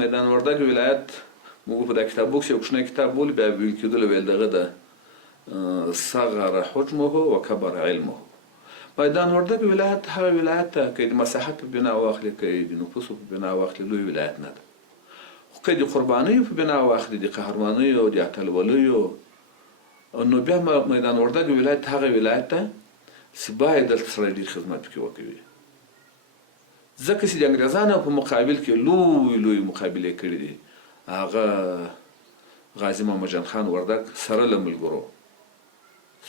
میدان وردګ ولایت موږ په دا کتابو کې یو کوچنی کتاب ولې بیا ویل کېدل ویل دغه د صغر حجمه وكبر علمه. میدان وردګ ولایت هغه ولایت ته که د مساحت په بنا واخلي که د نفوسو په بنا واخلي لوی ولایت نه ده، خو که د قربانیو په بنا واخلي د قهرمانیو د اتلولیو نو بیا میدان وردګ ولایت هغه ولایت ته چې باید دلته سړی ډېر خدمت پکې وکوي، ځکه چې د انګریزانو په مقابل کې لوی لوی مقابلې کړي دي. هغه غازي محمد جان خان وردګ سره له ملګرو،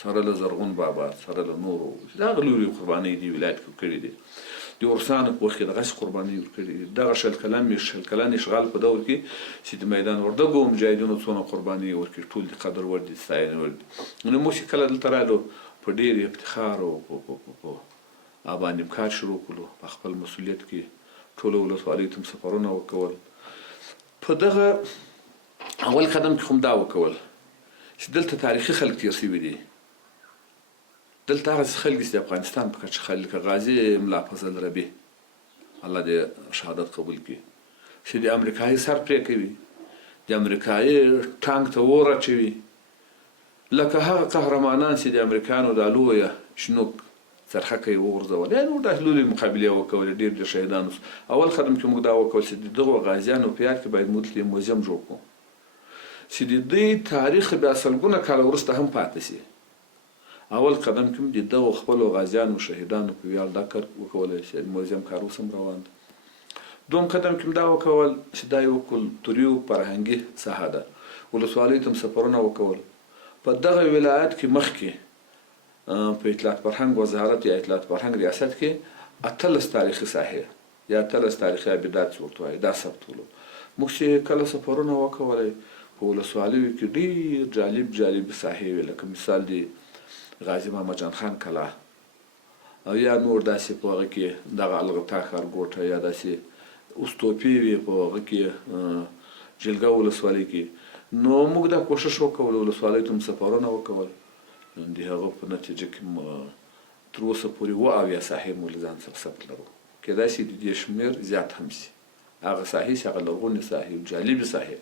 سره له زرغون بابا، سره له نورو دغه لوی قربانۍ دي ولایت کې کړي دي. د ورسانو په وخت کې دغسې قربانۍ ورکړي دي. دغه شل کلن اشغال په دور کې چې د میدان وردګو مجاهدینو څونه قربانۍ ورکړي ټول د قدر وړ دي، ستاینې وړ دي. نو موږ چې کله دلته رالو په ډېر افتخار او په باندې کار شروع کړو، په خپل مسؤلیت کې ټولو ولسوالیو ته سفرونه وکول. په دغه اول قدم کې خو دا وکول چې دلته تاریخي خلک تېر شوي دي. دلته هغه خلک چې د افغانستان په کچه خلک غازي ملا فضل ربیع الله دې شهادت قبول کړي چې د امریکایي سر پرې کوي، د امریکایي ټانک ته اور اچوي، لکه هغه قهرمانان چې د امریکایانو د لویه شنوک څرخکه یې وغورځول، یا نور داسې لویې مقابلې وکولې، ډېر ډېر شهیدان وسو. اول قدم کې موږ دا وکول چې د دغو غازیانو په یاد کې باید موږ دلته موزیم جوړ کړو چې د دوی تاریخ بیا سلګونه کاله وروسته هم پاتې شي. اول قدم کې د دغو خپلو غازیانو شهیدانو په ویاړ دا کار وکولی چې موزیم کار اوس هم روان دی. دوم قدم کې دا وکول چې دا یو کلتوري فرهنګي ساحه ده، ولسوالیو ته هم سفرونه وکول. په دغه ولایت کې مخکې په اطلاعات فرهنګ وزارت یا اطلاعات فرهنګ ریاست کې 18 تاریخي ساحې یا 18 تاریخي ابدات ورته وایي، دا ثبتولو. موږ چې کله سفرونه وکولای په ولسوالیو کې ډېر جالب ساحې وې، لکه مثال دی غازي محمد جان خان کلا او یا نور داسې په هغه کې دغه الغتا ښارګوټه یا داسې اوستوپې وې په هغه کې جلګه ولسوالۍ کې. نو موږ دا کوشش وکول ولسوالیو ته هم سفرونه وکول. د هغه په نتیجه کې تر اوسه پورې 70 ساحې مو له ځان سره ثبت لرو، کېدای شي د دې شمېر زیات هم شي. هغه ساحې چې هغه لرغونې ساحې او جالبې ساحې